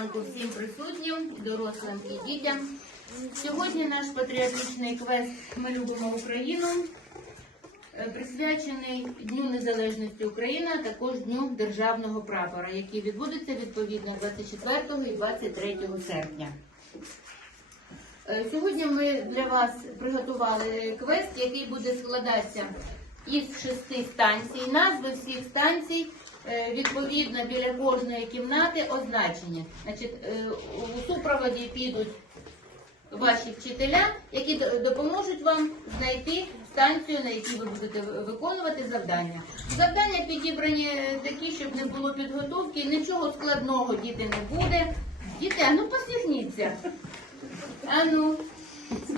ранку всім присутнім, дорослим і дітям. Сьогодні наш патріотичний квест Ми любимо Україну е, присвячений Дню Незалежності України, а також Дню Державного прапора, який відбудеться відповідно 24 і 23 серпня. Е, Сьогодні ми для вас приготували квест, який буде складатися із шести станцій. Назви всіх станцій е, відповідно біля кожної кімнати означені. Значить, е, у супроводі підуть ваші вчителя, які допоможуть вам знайти станцію, на якій ви будете виконувати завдання. Завдання підібрані е, такі, щоб не було підготовки, нічого складного діти не буде. Діти, а ну посміхніться. А ну.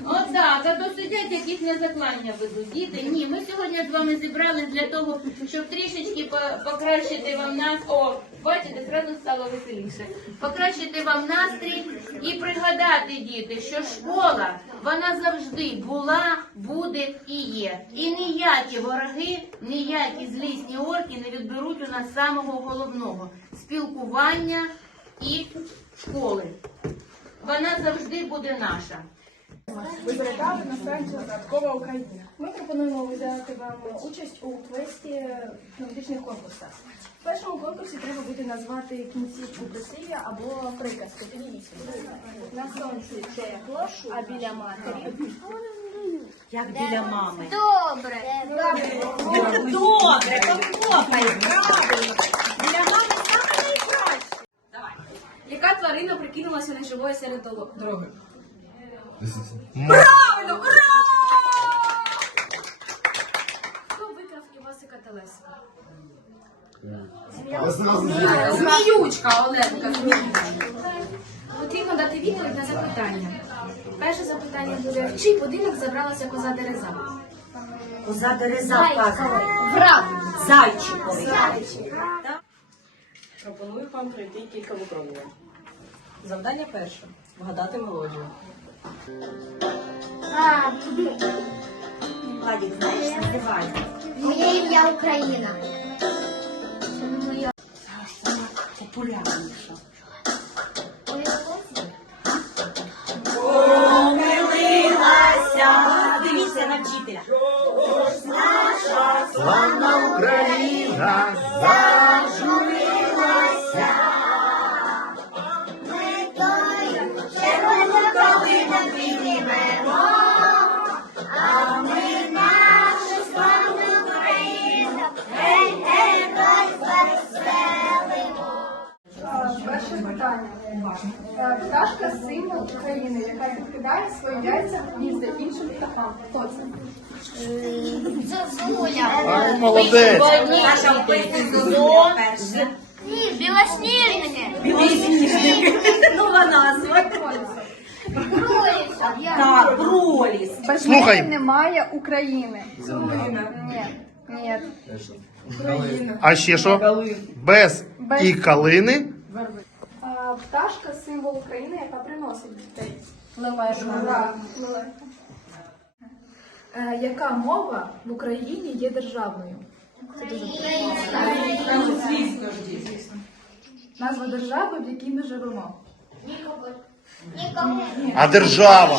Отак, а то сидять якісь на заклання ведуть. Діти, ні, ми сьогодні з вами зібрались для того, щоб трішечки по- покращити вам нас. О, бачите, зразу стало веселіше. Покращити вам настрій і пригадати, діти, що школа вона завжди була, буде і є. І ніякі вороги, ніякі злісні орки не відберуть у нас самого головного спілкування і школи. Вона завжди буде наша. Ви завітали на станцію Додаткова Україна. Ми пропонуємо взяти вам участь у квесті тематичних конкурсах. В першому конкурсі треба буде назвати кінцівку прислів'я або приказки. На сонці це а біля матері. Як біля мами. Добре. Добре, похлопай, правильно. Біля мами саме найкраще. Яка тварина прикинулася неживою серед дороги? Правильно, ура! Хто викрав Івасика Телесика? Зміючка, Оленка, зміючка. Потрібно дати відповідь на запитання. Перше запитання буде, в чий будинок забралася коза Дереза? Коза дереза вказана. Граб. Зайчикові. Пропоную вам пройти кілька випробувань. Завдання перше вгадати мелодію. А, Владик, знаєш, називай. моє ім'я Україна. Популярніша. Помилилася. Дивіться на вчителя. Славна Україна Перше України, яка відкидає свої яйця їздить іншим птахам. Хто це? Ай, молодець. Наша описує. Ні, білосніжники. Білий Нова назва. Так, проліс. Без Слухай. неї немає України. Ні. Ні. А ще що? Без Без. і калини. Пташка символ України, яка приносить дітей. Лелека. Е, Яка мова в Україні є державною? Це дуже Звісно ж, діти. назва держави, в якій ми живемо. А держава.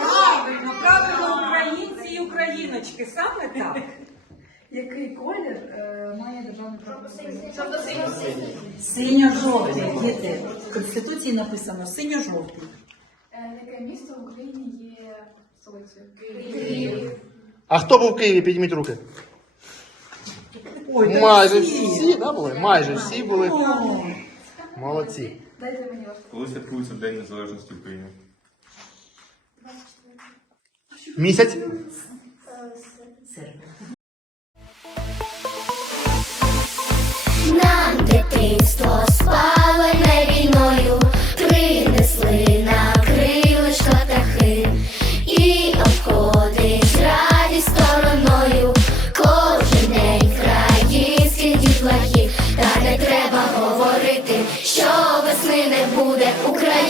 Правильно, правильно, українці і україночки. Саме так. Який колір е, має державний прапор? Синьо-жовтий, діти. В Конституції написано синьо-жовтий. Е, Яке місто в Україні є столицею? А хто був в Києві? Підніміть руки. Ой, Майже всі, да, були? Майже всі були. О, Молодці. Дайте мені ваш. Коли святкується День Незалежності України? Місяць. Нам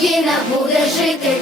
Україна буде жити,